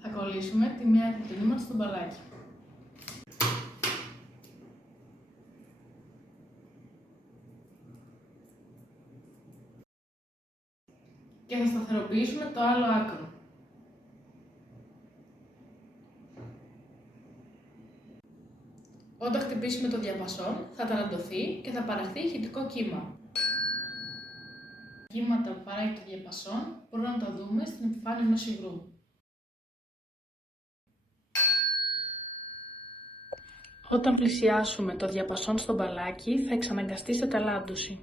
Θα κολλήσουμε τη μία άκρη του νήματος στο μπαλάκι. Και θα σταθεροποιήσουμε το άλλο άκρο. Όταν χτυπήσουμε το διαπασόν, θα ταλαντωθεί και θα παραχθεί ηχητικό κύμα. Τα κύματα που παράγει το διαπασόν μπορούμε να τα δούμε στην επιφάνεια ενός υγρού. Όταν πλησιάσουμε το διαπασόν στο μπαλάκι, θα εξαναγκαστεί σε ταλάντωση.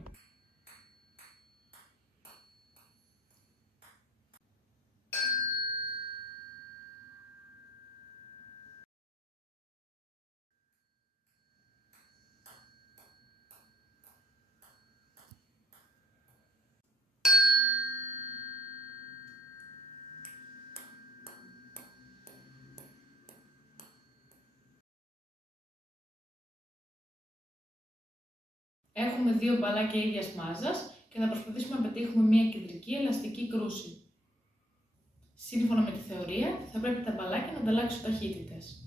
Έχουμε δύο μπαλάκια ίδιας μάζας και θα προσπαθήσουμε να πετύχουμε μια κεντρική ελαστική κρούση. Σύμφωνα με τη θεωρία, θα πρέπει τα μπαλάκια να ανταλλάξουν ταχύτητες.